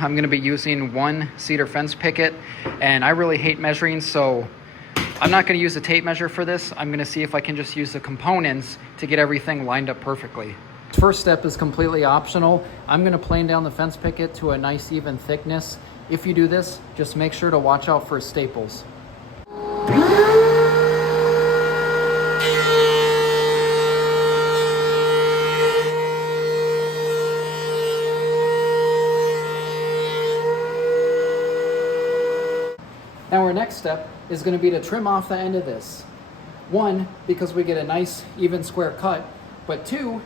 I'm going to be using 1 cedar fence picket, and I really hate measuring, so I'm not going to use a tape measure for this. I'm going to see if I can just use the components to get everything lined up perfectly. First step is completely optional. I'm going to plane down the fence picket to a nice even thickness. If you do this, just make sure to watch out for staples. Now our next step is going to be to trim off the end of this. 1, because we get a nice even square cut, but 2,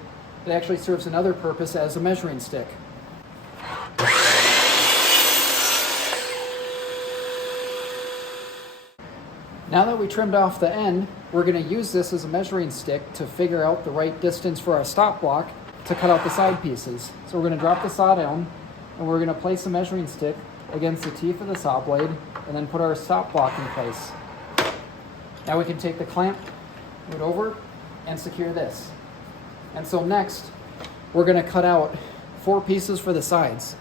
it actually serves another purpose as a measuring stick. Now that we trimmed off the end, we're going to use this as a measuring stick to figure out the right distance for our stop block to cut out the side pieces. So we're going to drop the saw down, and we're going to place the measuring stick against the teeth of the saw blade, and then put our stop block in place. Now we can take the clamp, move it over, and secure this. And so next, we're going to cut out 4 pieces for the sides.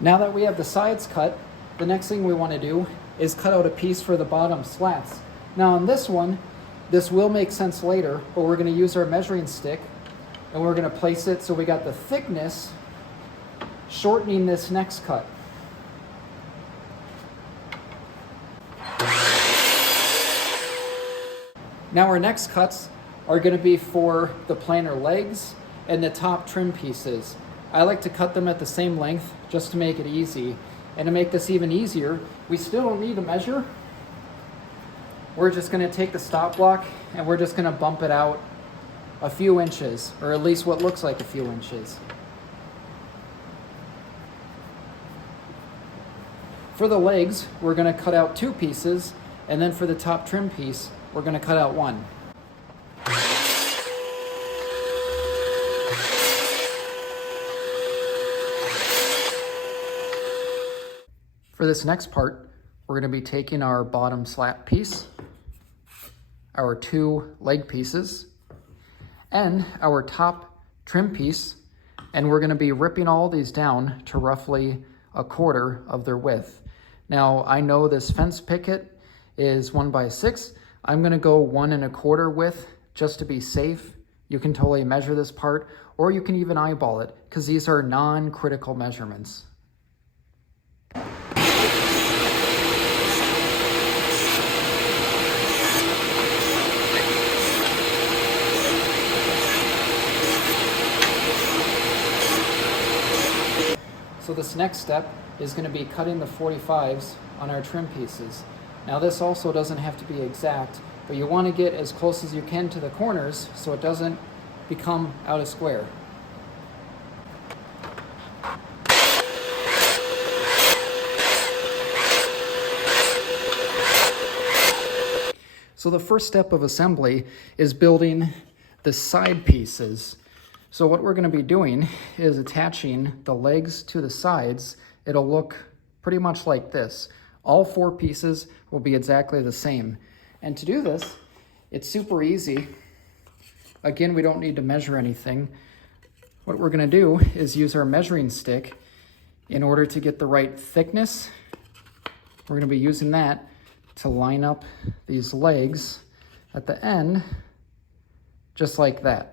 Now that we have the sides cut, the next thing we want to do is cut out a piece for the bottom slats. Now on this one, this will make sense later, but we're going to use our measuring stick and we're going to place it so we got the thickness, shortening this next cut. Now our next cuts are going to be for the planer legs and the top trim pieces. I like to cut them at the same length just to make it easy. And to make this even easier, we still don't need to measure. We're just going to take the stop block and we're just going to bump it out a few inches, or at least what looks like a few inches. For the legs, we're going to cut out 2 pieces, and then for the top trim piece, we're going to cut out 1. For this next part, we're going to be taking our bottom slat piece, our 2 leg pieces, and our top trim piece, and we're going to be ripping all these down to roughly 1/4 of their width. Now, I know this fence picket is 1x6. I'm going to go 1 1/4 width just to be safe. You can totally measure this part, or you can even eyeball it, because these are non-critical measurements. So this next step is going to be cutting the 45s on our trim pieces. Now this also doesn't have to be exact, but you want to get as close as you can to the corners so it doesn't become out of square. So the first step of assembly is building the side pieces. So what we're going to be doing is attaching the legs to the sides. It'll look pretty much like this. All 4 pieces will be exactly the same. And to do this, it's super easy. Again, we don't need to measure anything. What we're going to do is use our measuring stick in order to get the right thickness. We're going to be using that to line up these legs at the end, just like that.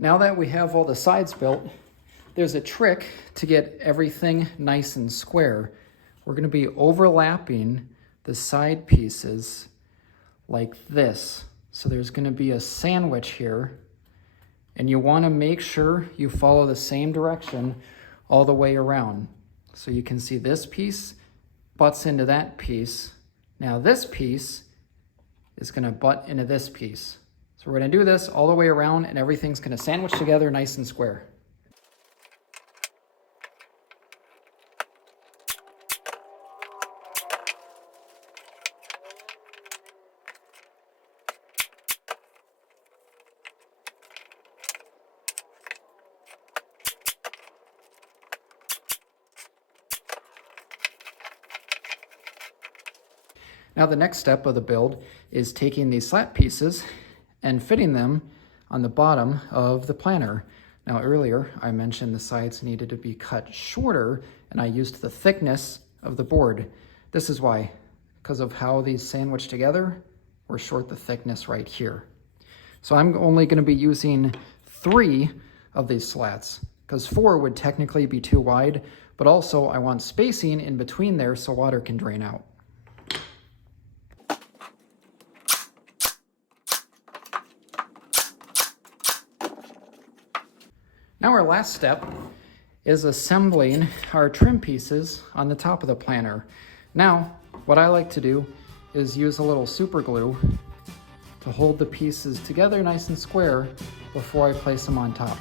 Now that we have all the sides built, there's a trick to get everything nice and square. We're going to be overlapping the side pieces like this. So there's going to be a sandwich here, and you want to make sure you follow the same direction all the way around. So you can see this piece butts into that piece. Now this piece is going to butt into this piece. So we're going to do this all the way around, and everything's going to sandwich together nice and square. Now the next step of the build is taking these slat pieces and fitting them on the bottom of the planter. Now earlier I mentioned the sides needed to be cut shorter, and I used the thickness of the board. This is why, because of how these sandwich together, we're short the thickness right here. So I'm only going to be using 3 of these slats, because 4 would technically be too wide, but also I want spacing in between there so water can drain out. Now our last step is assembling our trim pieces on the top of the planter. Now, what I like to do is use a little super glue to hold the pieces together nice and square before I place them on top.